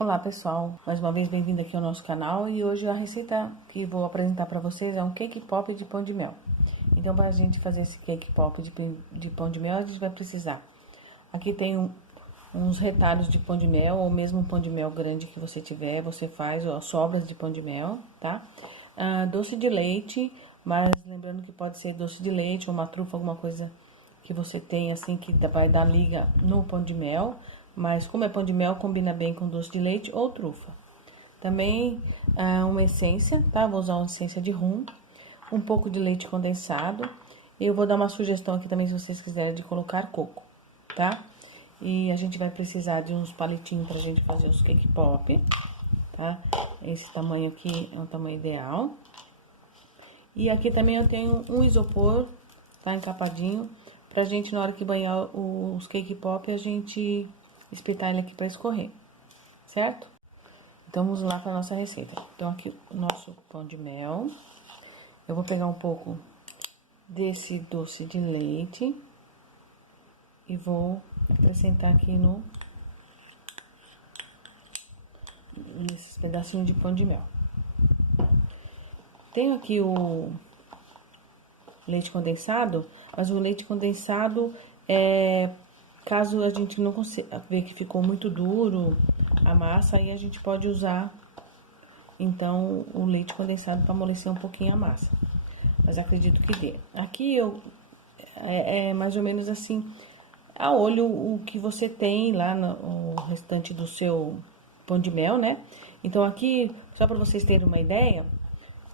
Olá pessoal, mais uma vez bem-vindo aqui ao nosso canal e hoje a receita que vou apresentar para vocês é um cake pop de pão de mel. Então, para a gente fazer esse cake pop de pão de mel, a gente vai precisar. Aqui tem uns retalhos de pão de mel, ou mesmo um pão de mel grande que você tiver, você faz ó, sobras de pão de mel, tá? Doce de leite, mas lembrando que pode ser doce de leite ou uma trufa, alguma coisa que você tem assim que vai dar liga no pão de mel. Mas como é pão de mel, combina bem com doce de leite ou trufa. Também uma essência, tá? Vou usar uma essência de rum, um pouco de leite condensado. Eu vou dar uma sugestão aqui também, se vocês quiserem, de colocar coco, tá? E a gente vai precisar de uns palitinhos pra gente fazer os cake pop, tá? Esse tamanho aqui é um tamanho ideal. E aqui também eu tenho um isopor, tá? Encapadinho, pra gente, na hora que banhar os cake pop, a gente espetar ele aqui para escorrer, certo? Então, vamos lá para nossa receita. Então, aqui o nosso pão de mel. Eu vou pegar um pouco desse doce de leite e vou acrescentar aqui nesses pedacinhos de pão de mel. Tenho aqui o leite condensado, mas o leite condensado caso a gente não consiga ver que ficou muito duro a massa, aí a gente pode usar, então, o leite condensado para amolecer um pouquinho a massa. Mas acredito que dê. Aqui é mais ou menos assim, a olho o que você tem lá no restante do seu pão de mel, né? Então, aqui, só para vocês terem uma ideia,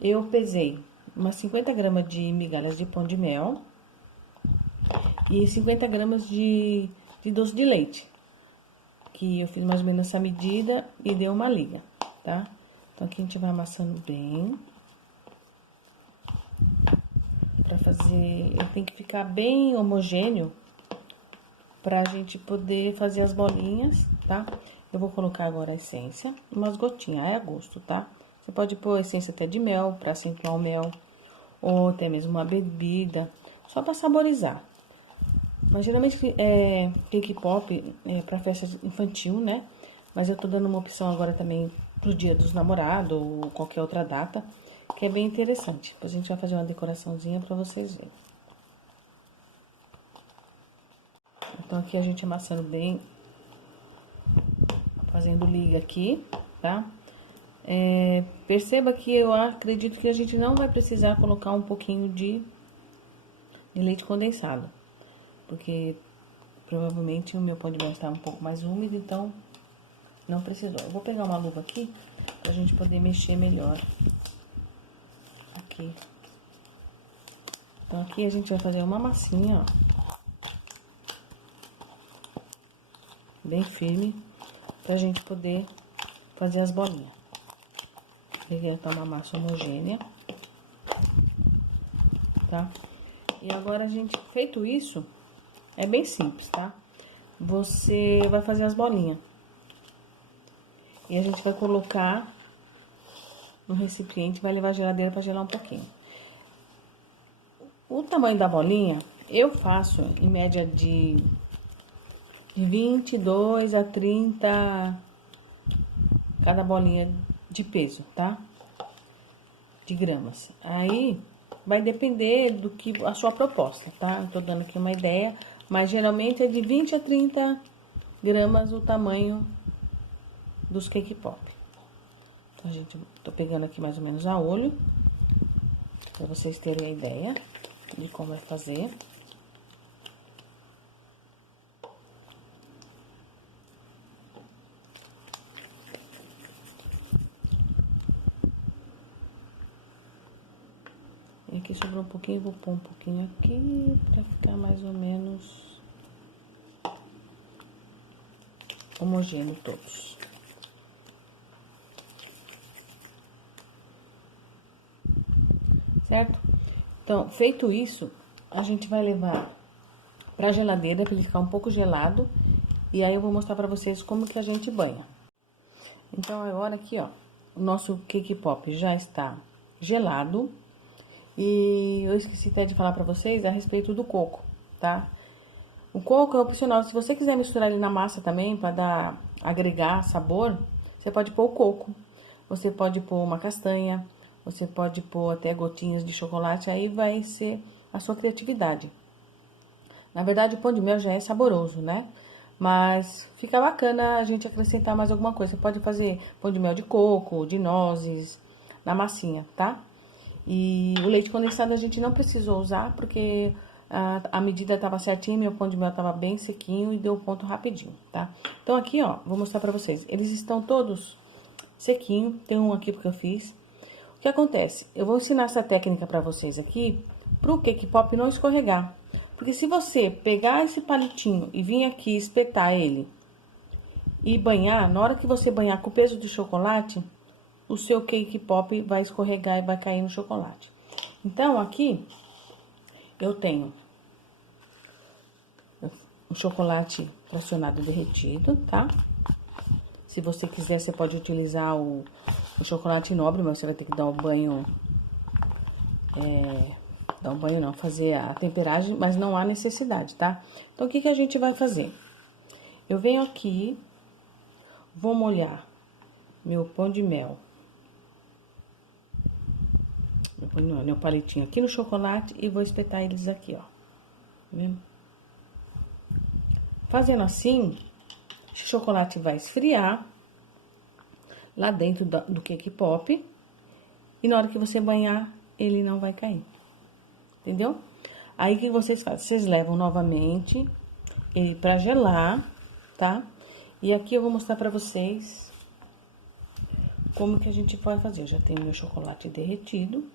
eu pesei umas 50 gramas de migalhas de pão de mel e 50 gramas de doce de leite, que eu fiz mais ou menos essa medida e deu uma liga, tá? Então, aqui a gente vai amassando bem. Pra fazer, ele tem que ficar bem homogêneo pra gente poder fazer as bolinhas, tá? Eu vou colocar agora a essência, umas gotinhas, é a gosto, tá? Você pode pôr essência até de mel, pra acentuar o mel, ou até mesmo uma bebida, só pra saborizar. Mas geralmente cake pop é pra festa infantil, né? Mas eu tô dando uma opção agora também pro dia dos namorados ou qualquer outra data, que é bem interessante. Depois a gente vai fazer uma decoraçãozinha pra vocês verem. Então aqui a gente amassando bem, fazendo liga aqui, tá? Perceba que eu acredito que a gente não vai precisar colocar um pouquinho de leite condensado, porque provavelmente o meu pão de mel está um pouco mais úmido, então não precisou. Eu vou pegar uma luva aqui pra gente poder mexer melhor. Aqui. Então, aqui a gente vai fazer uma massinha, ó. Bem firme, pra gente poder fazer as bolinhas. Peguei uma massa homogênea, tá? E agora, feito isso, é bem simples, tá? Você vai fazer as bolinhas. E a gente vai colocar no recipiente, vai levar a geladeira para gelar um pouquinho. O tamanho da bolinha, eu faço em média de 22 a 30 cada bolinha de peso, tá? De gramas. Aí vai depender do que a sua proposta, tá? Eu tô dando aqui uma ideia, mas geralmente é de 20 a 30 gramas o tamanho dos cake pop. Então, tô pegando aqui mais ou menos a olho, pra vocês terem a ideia de como vai fazer. E aqui sobrou um pouquinho, vou pôr um pouquinho aqui, pra ficar mais ou menos homogêneo todos. Certo? Então, feito isso, a gente vai levar pra geladeira pra ele ficar um pouco gelado. E aí eu vou mostrar pra vocês como que a gente banha. Então, agora aqui, ó, o nosso cake pop já está gelado. E eu esqueci até de falar pra vocês a respeito do coco, tá? O coco é opcional. Se você quiser misturar ele na massa também, pra agregar sabor, Você pode pôr o coco, você pode pôr uma castanha, você pode pôr até gotinhas de chocolate, aí vai ser a sua criatividade. Na verdade, o pão de mel já é saboroso, né? Mas fica bacana a gente acrescentar mais alguma coisa. Você pode fazer pão de mel de coco, de nozes, na massinha, tá? E o leite condensado a gente não precisou usar, porque a medida estava certinha, meu pão de mel estava bem sequinho e deu ponto rapidinho, tá? Então aqui, ó, vou mostrar pra vocês. Eles estão todos sequinho, tem um aqui porque eu fiz. O que acontece? Eu vou ensinar essa técnica pra vocês aqui, pro cake pop não escorregar. Porque se você pegar esse palitinho e vir aqui espetar ele e banhar, na hora que você banhar com o peso do chocolate, o seu cake pop vai escorregar e vai cair no chocolate. Então, aqui, eu tenho o chocolate fracionado derretido, tá? Se você quiser, você pode utilizar o chocolate nobre, mas você vai ter que dar um banho... Dar um banho não, fazer a temperagem, mas não há necessidade, tá? Então, o que que a gente vai fazer? Eu venho aqui, vou molhar meu pão de mel. Meu palitinho aqui no chocolate e vou espetar eles aqui, ó. Tá vendo? Fazendo assim, o chocolate vai esfriar lá dentro do cake pop. E na hora que você banhar, ele não vai cair. Entendeu? Aí, o que vocês fazem? Vocês levam novamente ele pra gelar, tá? E aqui eu vou mostrar pra vocês como que a gente vai fazer. Eu já tenho meu chocolate derretido.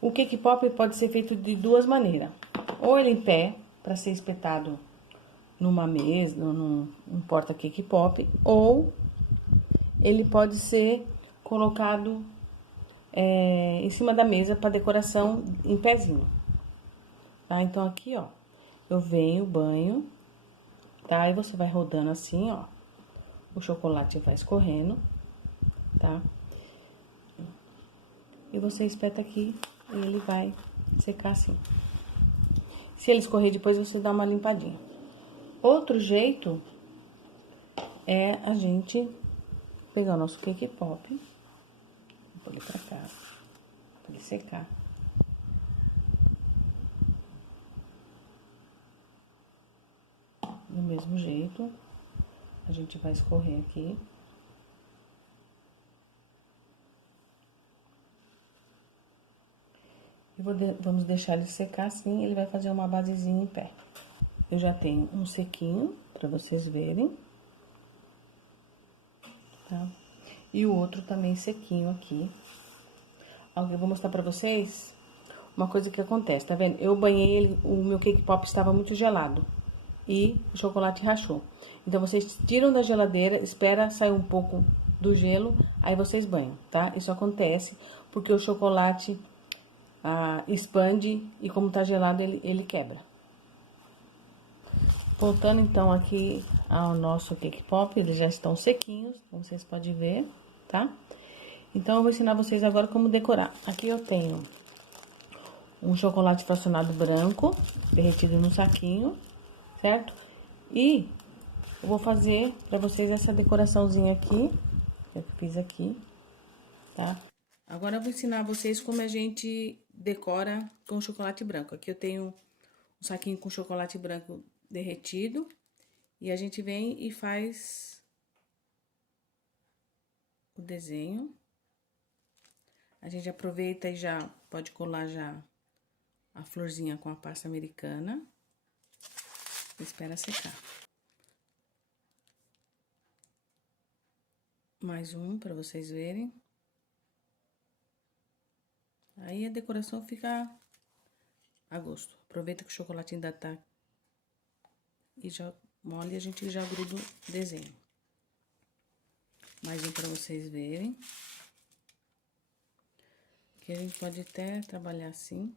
O cake pop pode ser feito de duas maneiras. Ou ele em pé, para ser espetado numa mesa, num porta cake pop, ou ele pode ser colocado em cima da mesa para decoração em pezinho. Tá? Então, aqui, ó, eu venho, banho, tá? E você vai rodando assim, ó. O chocolate vai escorrendo, tá? E você espeta aqui e ele vai secar assim. Se ele escorrer depois, você dá uma limpadinha. Outro jeito é a gente pegar o nosso cake pop, vou pôr ele pra cá, pra ele secar. Do mesmo jeito, a gente vai escorrer aqui. E vamos deixar ele secar assim, ele vai fazer uma basezinha em pé. Eu já tenho um sequinho, pra vocês verem. Tá? E o outro também sequinho aqui. Eu vou mostrar pra vocês uma coisa que acontece, tá vendo? Eu banhei ele, o meu cake pop estava muito gelado e o chocolate rachou. Então, vocês tiram da geladeira, espera sair um pouco do gelo, aí vocês banham, tá? Isso acontece porque o chocolate expande e como tá gelado, ele quebra. Voltando então aqui ao nosso cake pop, eles já estão sequinhos, como vocês podem ver, tá? Então, eu vou ensinar vocês agora como decorar. Aqui eu tenho um chocolate fracionado branco, derretido no saquinho, certo? E eu vou fazer pra vocês essa decoraçãozinha aqui, que eu fiz aqui, tá? Agora eu vou ensinar vocês como a gente decora com chocolate branco. Aqui eu tenho um saquinho com chocolate branco derretido e a gente vem e faz o desenho. A gente aproveita e já pode colar já a florzinha com a pasta americana. Espera secar. Mais um para vocês verem. Aí a decoração fica a gosto. Aproveita que o chocolate ainda tá e já molha e a gente já gruda o desenho. Mais um para vocês verem. Aqui a gente pode até trabalhar assim.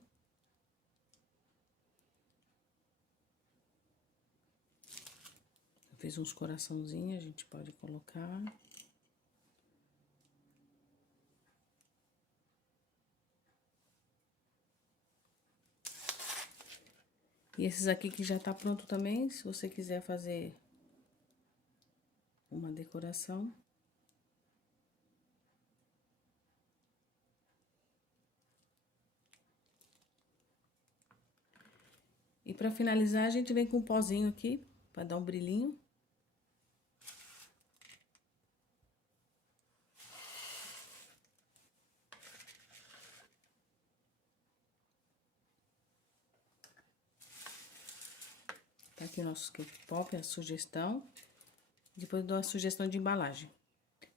Eu fiz uns coraçãozinhos, a gente pode colocar. E esses aqui que já tá pronto também, se você quiser fazer uma decoração. E para finalizar, a gente vem com um pozinho aqui, para dar um brilhinho. Tá aqui o nosso cake pop, a sugestão. Depois eu dou a sugestão de embalagem.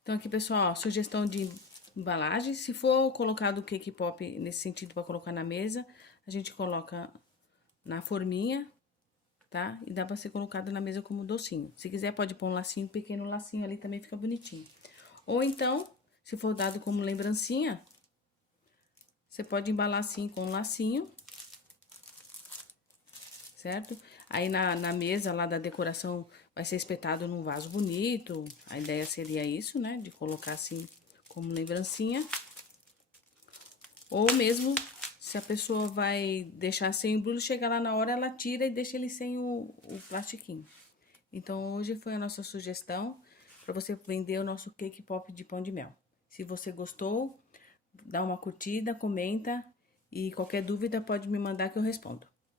Então, aqui, pessoal, ó, sugestão de embalagem. Se for colocado o cake pop nesse sentido para colocar na mesa, a gente coloca na forminha, tá? E dá para ser colocado na mesa como docinho. Se quiser, pode pôr um lacinho, pequeno lacinho ali, também fica bonitinho. Ou então, se for dado como lembrancinha, você pode embalar assim com um lacinho, certo? Aí na mesa lá da decoração vai ser espetado num vaso bonito. A ideia seria isso, né? De colocar assim como lembrancinha. Ou mesmo, se a pessoa vai deixar sem embrulho, chega lá na hora, ela tira e deixa ele sem o plastiquinho. Então, hoje foi a nossa sugestão para você vender o nosso cake pop de pão de mel. Se você gostou, dá uma curtida, comenta e qualquer dúvida pode me mandar que eu respondo.